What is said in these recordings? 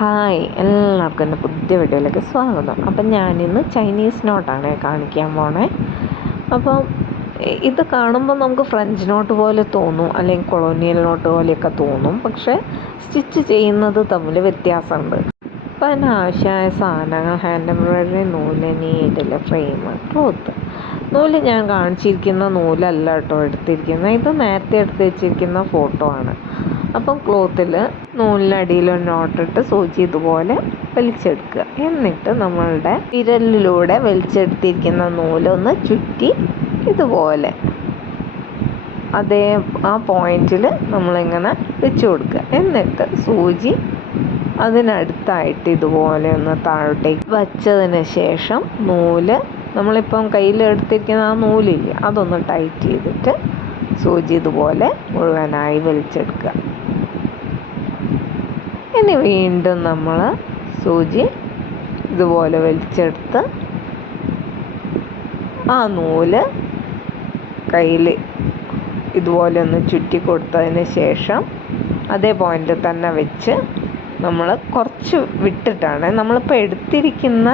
Hi, എല്ലാവർക്കും എൻ്റെ പുതിയ വീഡിയോയിലേക്ക് സ്വാഗതം. അപ്പം ഞാനിന്ന് ചൈനീസ് നോട്ടാണ് കാണിക്കാൻ പോണേ. അപ്പം ഇത് കാണുമ്പോൾ നമുക്ക് ഫ്രഞ്ച് നോട്ട് പോലെ തോന്നും, അല്ലെങ്കിൽ കൊളോണിയൽ നോട്ട് പോലെയൊക്കെ തോന്നും. പക്ഷേ സ്റ്റിച്ച് ചെയ്യുന്നത് തമ്മിൽ വ്യത്യാസമുണ്ട്. അപ്പം അതിനാവശ്യമായ സാധനങ്ങൾ: ഹാൻഡ് എംബ്രോയ്ഡറി നൂല്, നീഡിൽ, ഫ്രെയിം, ക്ലോത്ത്. നൂല് ഞാൻ കാണിച്ചിരിക്കുന്ന നൂലല്ല കേട്ടോ എടുത്തിരിക്കുന്നത്, ഇത് നേരത്തെ എടുത്ത് വെച്ചിരിക്കുന്ന ഫോട്ടോ ആണ്. അപ്പം ക്ലോത്തിൽ നൂലിനടിയിലൊരു നോട്ടിട്ട് സൂചി ഇതുപോലെ വലിച്ചെടുക്കുക. എന്നിട്ട് നമ്മളുടെ വിരലിലൂടെ വലിച്ചെടുത്തിരിക്കുന്ന നൂലൊന്ന് ചുറ്റി ഇതുപോലെ ആ പോയിന്റിൽ നമ്മളിങ്ങനെ വെച്ച് കൊടുക്കുക. എന്നിട്ട് സൂചി അതിനടുത്തായിട്ട് ഇതുപോലെ ഒന്ന് താഴോട്ടേക്ക് വച്ചതിന് ശേഷം നൂല് നമ്മളിപ്പം കയ്യിലെടുത്തിരിക്കുന്ന ആ നൂലില്ലേ, അതൊന്ന് ടൈറ്റ് ചെയ്തിട്ട് സൂചി ഇതുപോലെ മുഴുവനായി വലിച്ചെടുക്കുക. ഇനി വീണ്ടും നമ്മൾ സൂചി ഇതുപോലെ വലിച്ചെടുത്ത് ആ നൂല് കയ്യിൽ ഇതുപോലെ ഒന്ന് ചുറ്റി കൊടുത്തതിന് ശേഷം അതേ പോയിന്റിൽ തന്നെ വെച്ച് നമ്മൾ കുറച്ച് വിട്ടിട്ടാണ് നമ്മളിപ്പോൾ എടുത്തിരിക്കുന്ന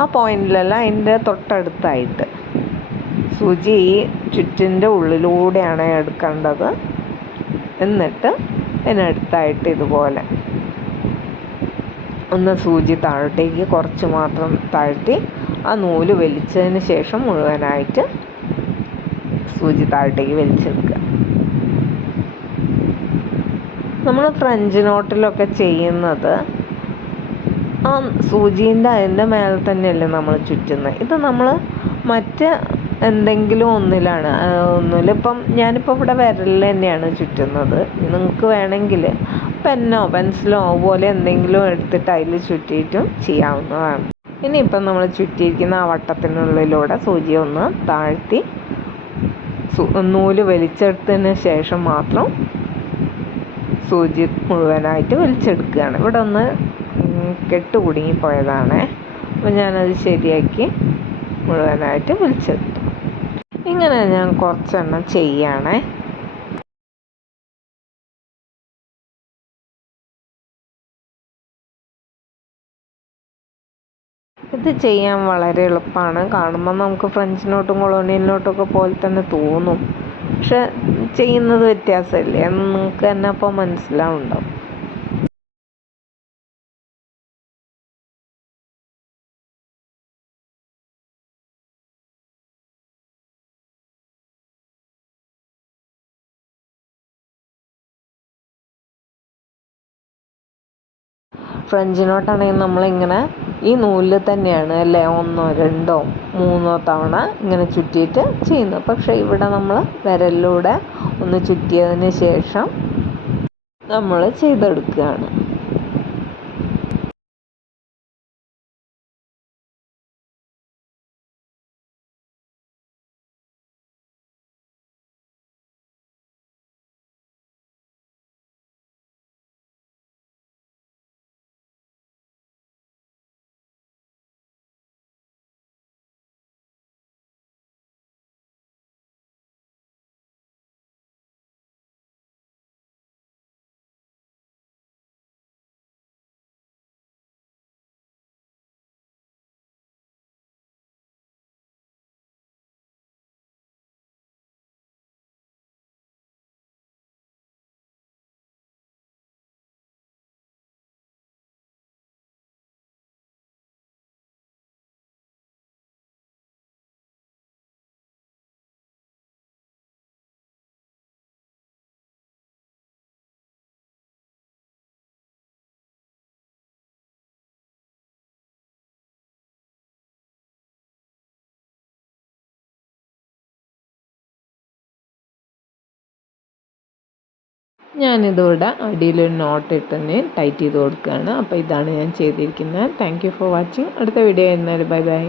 ആ പോയിന്റിലല്ല, അതിൻ്റെ തൊട്ടടുത്തായിട്ട് സൂചി ഈ ചുറ്റിൻ്റെ ഉള്ളിലൂടെയാണ് എടുക്കേണ്ടത്. എന്നിട്ട് അതിനടുത്തായിട്ട് ഇതുപോലെ ഒന്ന് സൂചി താഴോട്ടേക്ക് കുറച്ച് മാത്രം താഴ്ത്തി ആ നൂല് വലിച്ചതിന് ശേഷം മുഴുവനായിട്ട് സൂചി താഴോട്ടേക്ക് വലിച്ചെടുക്കുക. നമ്മൾ ഫ്രഞ്ച് നോട്ടിലൊക്കെ ചെയ്യുന്നത് ആ സൂചീൻ്റെ അതിൻ്റെ മേലെ തന്നെയല്ലേ നമ്മൾ ചുറ്റുന്നത്. ഇത് നമ്മൾ മറ്റ് എന്തെങ്കിലും ഒന്നിലിപ്പം ഞാനിപ്പോൾ ഇവിടെ വിരലിൽ തന്നെയാണ് ചുറ്റുന്നത്. നിങ്ങൾക്ക് വേണമെങ്കിൽ പെന്നോ പെൻസിലോ അതുപോലെ എന്തെങ്കിലും എടുത്തിട്ട് അതിൽ ചുറ്റിയിട്ടും ചെയ്യാവുന്നതാണ്. ഇനിയിപ്പം നമ്മൾ ചുറ്റിയിരിക്കുന്ന ആ വട്ടത്തിനുള്ളിലൂടെ സൂചി ഒന്ന് താഴ്ത്തി നൂല് വലിച്ചെടുത്തതിന് ശേഷം മാത്രം സൂചി മുഴുവനായിട്ട് വലിച്ചെടുക്കുകയാണ്. ഇവിടെ ഒന്ന് കെട്ട് കുടുങ്ങിപ്പോയതാണ്, അപ്പം ഞാനത് ശരിയാക്കി മുഴുവനായിട്ട് വലിച്ചെടുത്തു. ഇങ്ങനെ ഞാൻ കുറച്ചെണ്ണം ചെയ്യണേ. ഇത് ചെയ്യാൻ വളരെ എളുപ്പമാണ്. കാണുമ്പോൾ നമുക്ക് ഫ്രഞ്ച് നോട്ടും കൊളോണിയൽ നോട്ടും ഒക്കെ പോലെ തന്നെ തോന്നും, പക്ഷെ ചെയ്യുന്നത് വ്യത്യാസമില്ലേ എന്ന് നിങ്ങൾക്ക് തന്നെ അപ്പോൾ മനസ്സിലാവുണ്ടാവും. ഫ്രഞ്ച് നോട്ടാണെങ്കിൽ നമ്മളിങ്ങനെ ഈ നൂലിൽ തന്നെയാണ് അല്ലേ 1, 2, 3 തവണ ഇങ്ങനെ ചുറ്റിയിട്ട് ചെയ്യുന്നത്. പക്ഷേ ഇവിടെ നമ്മൾ വിരലിലൂടെ ഒന്ന് ചുറ്റിയതിന് ശേഷം നമ്മൾ ചെയ്തെടുക്കുകയാണ്. ഞാനിതോടെ അടിയിലൊരു നോട്ട് ഇട്ട് ടൈറ്റ് ചെയ്ത് കൊടുക്കുകയാണ്. അപ്പോൾ ഇതാണ് ഞാൻ ചെയ്തിരിക്കുന്നത്. Thank you for watching. അടുത്ത വീഡിയോ വരുന്നവരെ ബൈ ബൈ.